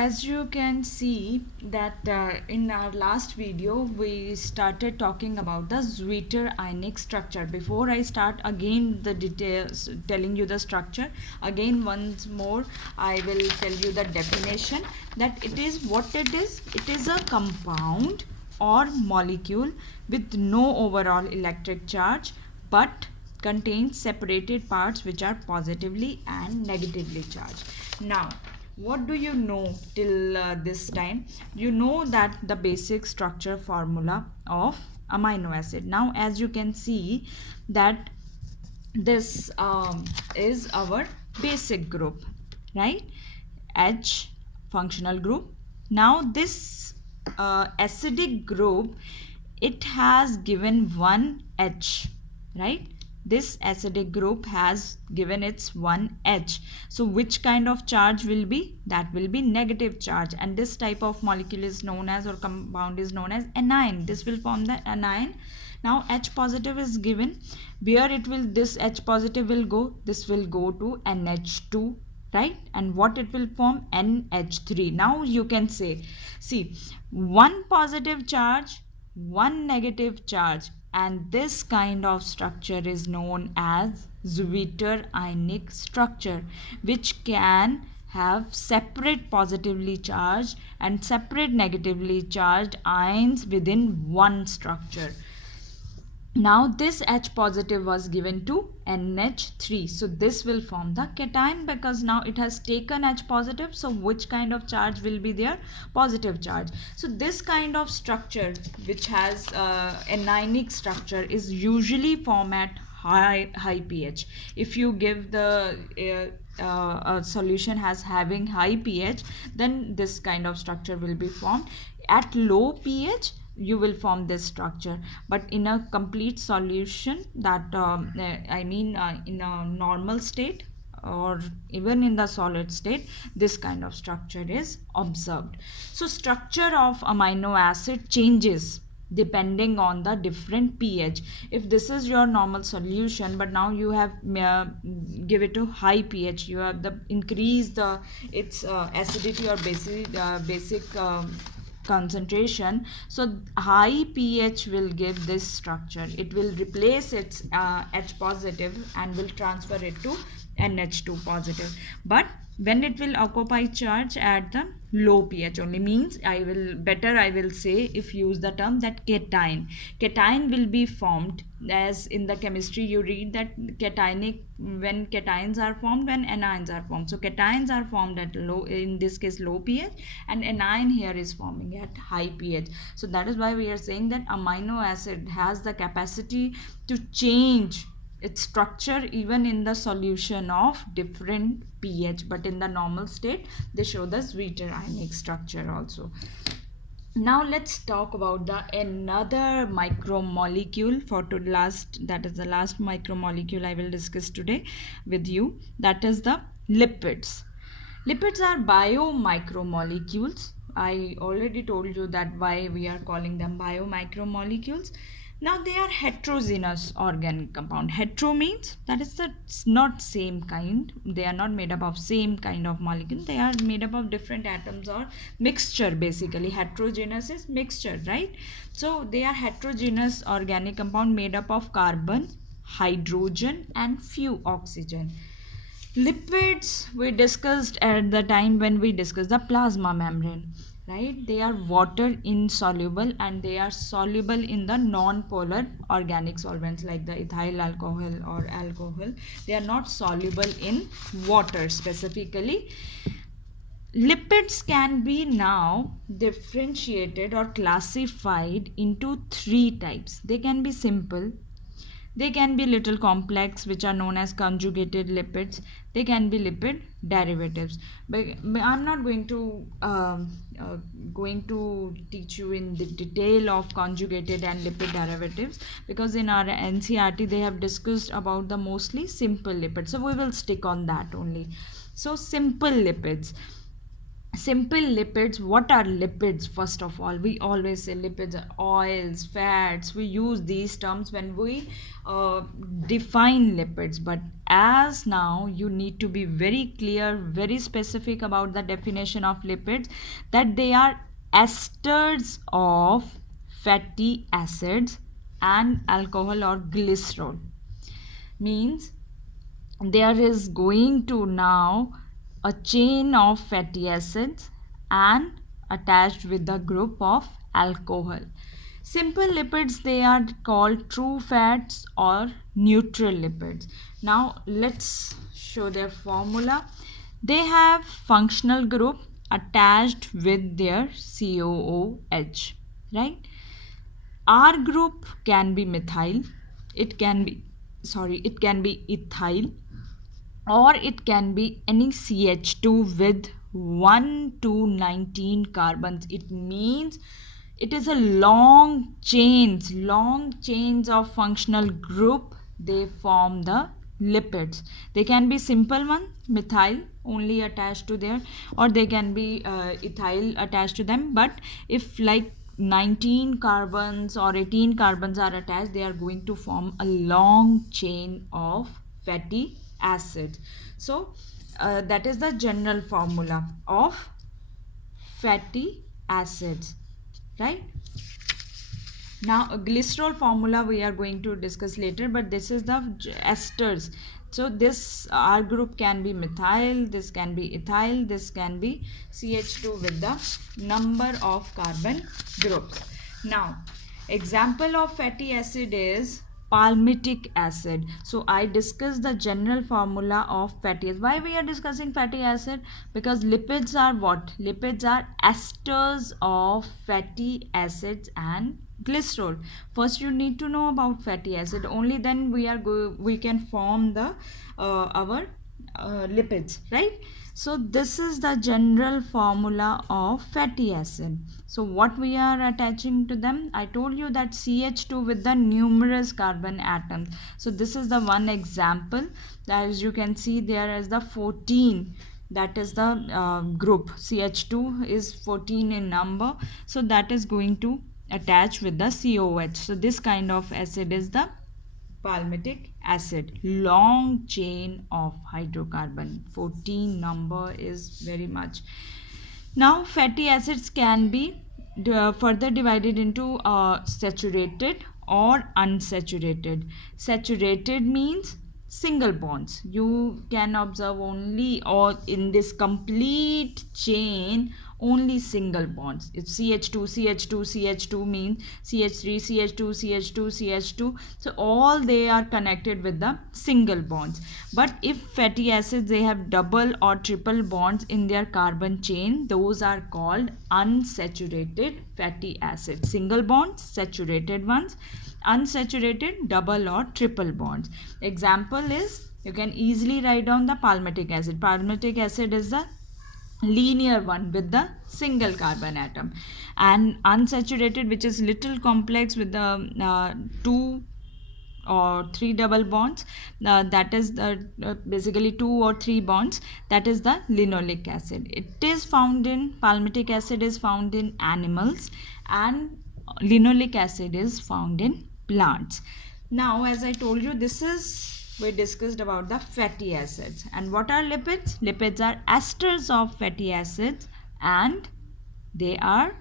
as you can see that in our last video we started talking about the Zwitter ionic structure. Before I start again the details telling you the structure, again once more I will tell you the definition that it is what it is. It is a compound or molecule with no overall electric charge but contains separated parts which are positively and negatively charged. Now what do you know till this time? You know that the basic structure formula of amino acid. Now as you can see that this is our basic group, right? H, functional group. Now this acidic group, it has given one H, right? This acidic group has given its one H. So which kind of charge will be? That will be negative charge, and this type of molecule is known as, or compound is known as, anion. This will form the anion. Now H positive is given. Where it will, this H positive will go? This will go to NH2, right? And what it will form? NH3. Now you can say, see, one positive charge, one negative charge, and this kind of structure is known as Zwitter ionic structure, which can have separate positively charged and separate negatively charged ions within one structure. Now this H positive was given to NH3. So this will form the cation because now it has taken H positive. So which kind of charge will be there? Positive charge. So this kind of structure which has anionic structure is usually formed at high pH. If you give the a solution as having high pH, then this kind of structure will be formed. At low pH you will form this structure, but in a complete solution, that in a normal state or even in the solid state, this kind of structure is observed. So structure of amino acid changes depending on the different pH. If this is your normal solution, but now you have give it to high pH, you have the increase the its acidity or basic concentration. So high pH will give this structure. It will replace its H positive and will transfer it to NH2 positive. But when it will occupy charge at the low pH only, means I will say, if use the term that cation will be formed, as in the chemistry you read that cationic, when cations are formed, when anions are formed. So cations are formed at low, in this case low pH, and anion here is forming at high pH. So that is why we are saying that amino acid has the capacity to change its structure even in the solution of different pH, but in the normal state they show the Zwitter ionic structure also. Now let's talk about the another micromolecule for to last, that is the last micromolecule I will discuss today with you, that is the lipids. Lipids are biomicromolecules. I already told you that why we are calling them biomicromolecules. Now they are heterogeneous organic compound. Hetero means that is the not same kind. They are not made up of same kind of molecule. They are made up of different atoms or mixture basically. Heterogeneous is mixture, right? So they are heterogeneous organic compound made up of carbon, hydrogen and few oxygen. Lipids we discussed at the time when we discussed the plasma membrane, right? They are water insoluble and they are soluble in the non-polar organic solvents like the ethyl alcohol or alcohol. They are not soluble in water specifically. Lipids can be now differentiated or classified into three types. They can be simple, they can be little complex, which are known as conjugated lipids. They can be lipid derivatives. But I'm not going to teach you in the detail of conjugated and lipid derivatives, because in our NCERT they have discussed about the mostly simple lipids. So we will stick on that only. So simple lipids. Simple lipids. What are lipids? First of all, we always say lipids are oils, fats. We use these terms when we define lipids, but as now you need to be very clear, very specific about the definition of lipids, that they are esters of fatty acids and alcohol or glycerol. Means there is going to now a chain of fatty acids and attached with the group of alcohol. Simple lipids, they are called true fats or neutral lipids. Now let's show their formula. They have functional group attached with their COOH, right? R group can be methyl, it can be ethyl, or it can be any CH2 with 1 to 19 carbons. It means it is a long chains of functional group. They form the lipids. They can be simple one, methyl only attached to there, or they can be ethyl attached to them. But if like 19 carbons or 18 carbons are attached, they are going to form a long chain of fatty acids. So that is the general formula of fatty acids, right? Now a glycerol formula we are going to discuss later, but this is the esters. So this R group can be methyl, this can be ethyl, this can be CH2 with the number of carbon groups. Now example of fatty acid is palmitic acid. So I discussed the general formula of fatty acid. Why we are discussing fatty acid? Because lipids are what? Lipids are esters of fatty acids and glycerol. First you need to know about fatty acid, only then we can form the our lipids, right? So this is the general formula of fatty acid. So what we are attaching to them, I told you that CH2 with the numerous carbon atoms. So this is the one example. As you can see, there is the 14, that is the group. CH2 is 14 in number, so that is going to attach with the COH. So this kind of acid is the palmitic acid. Long chain of hydrocarbon, 14 number is very much. Now fatty acids can be further divided into saturated or unsaturated. Saturated means single bonds. You can observe only, or in this complete chain, only single bonds. It's CH2 CH2 CH2 means CH3 CH2 CH2 CH2. So all they are connected with the single bonds. But if fatty acids, they have double or triple bonds in their carbon chain, those are called unsaturated fatty acids. Single bonds, saturated ones. Unsaturated, double or triple bonds. Example is, you can easily write down the palmitic acid. Palmitic acid is the linear one with the single carbon atom, and unsaturated, which is little complex with the two or three double bonds, that is the basically two or three bonds, that is the linoleic acid. It is found in, palmitic acid is found in animals, and linoleic acid is found in plants. Now as I told you, this is, we discussed about the fatty acids. And what are lipids? Lipids are esters of fatty acids, and they are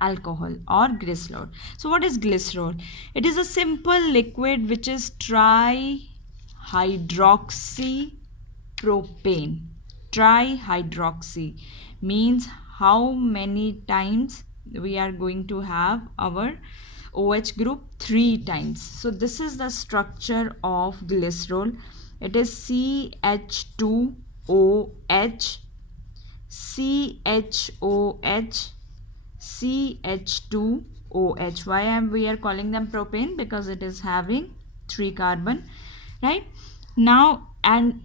alcohol or glycerol. So what is glycerol? It is a simple liquid which is trihydroxypropane. Trihydroxy means how many times we are going to have our OH group? 3 times. So this is the structure of glycerol. It is CH2OH, CHOH, CH2OH. Why we are calling them propane? Because it is having 3 carbon, right? Now, and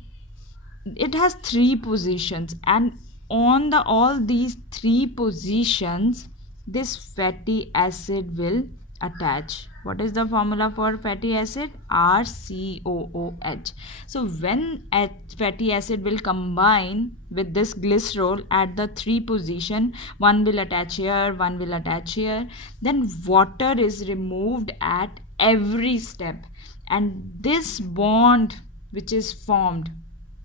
it has 3 positions, and on the all these 3 positions, this fatty acid will attach. What is the formula for fatty acid? RCOOH. So when fatty acid will combine with this glycerol at the 3 position, one will attach here, one will attach here, then water is removed at every step, and this bond which is formed,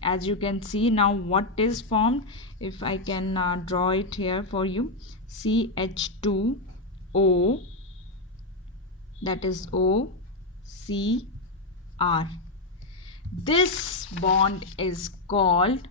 as you can see now, what is formed, if I can draw it here for you, CH2O, that is OCr. This bond is called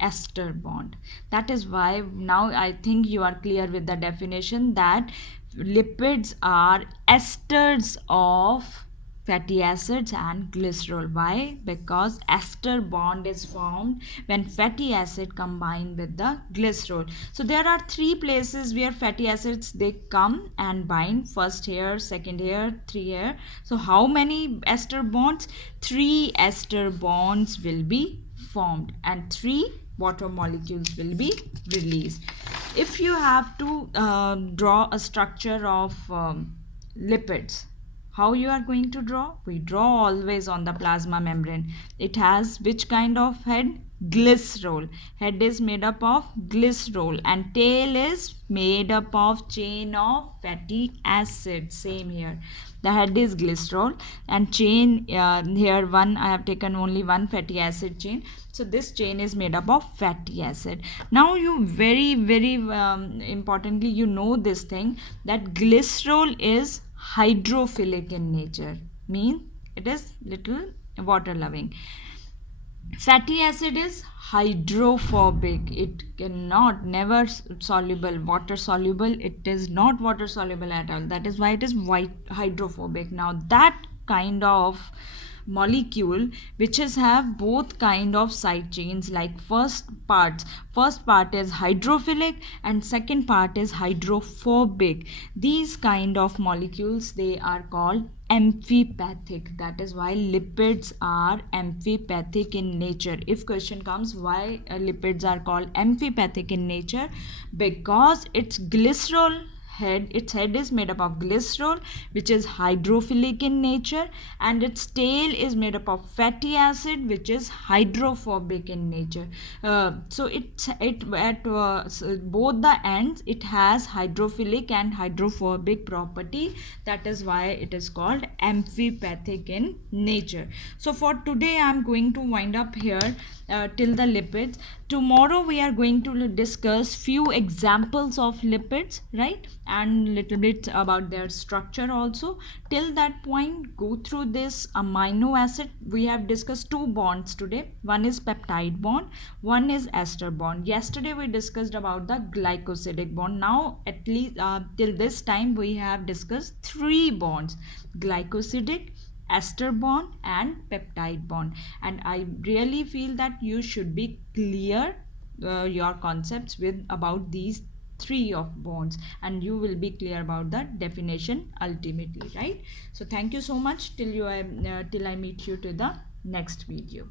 ester bond. That is why now I think you are clear with the definition that lipids are esters of fatty acids and glycerol. Why? Because ester bond is formed when fatty acid combine with the glycerol. So there are 3 places where fatty acids they come and bind. First here, second here, 3 here. So how many ester bonds? 3 ester bonds will be formed and 3 water molecules will be released. If you have to draw a structure of lipids, how you are going to draw? We draw always on the plasma membrane. It has which kind of head? Glycerol. Head is made up of glycerol and tail is made up of chain of fatty acid. Same here. The head is glycerol and chain here one, I have taken only one fatty acid chain. So this chain is made up of fatty acid. Now you very importantly you know this thing that glycerol is hydrophilic in nature, means it is little water loving. Fatty acid is hydrophobic. It cannot, never soluble, water soluble. It is not water soluble at all. That is why it is hydrophobic. Now that kind of molecule which is have both kind of side chains, like first part is hydrophilic and second part is hydrophobic. These kind of molecules, they are called amphipathic. That is why lipids are amphipathic in nature. If question comes why lipids are called amphipathic in nature, because its glycerol head, its head is made up of glycerol which is hydrophilic in nature, and its tail is made up of fatty acid which is hydrophobic in nature. So it at both the ends it has hydrophilic and hydrophobic property. That is why it is called amphipathic in nature. So for today I am going to wind up here till the lipids. Tomorrow we are going to discuss few examples of lipids, right, and little bit about their structure also. Till that point, go through this amino acid. We have discussed 2 bonds today. One is peptide bond, one is ester bond. Yesterday we discussed about the glycosidic bond. Now at least till this time we have discussed 3 bonds: glycosidic, ester bond and peptide bond. And I really feel that you should be clear your concepts with about these 3 of bonds, and you will be clear about the definition ultimately, right? So thank you so much till I meet you to the next video.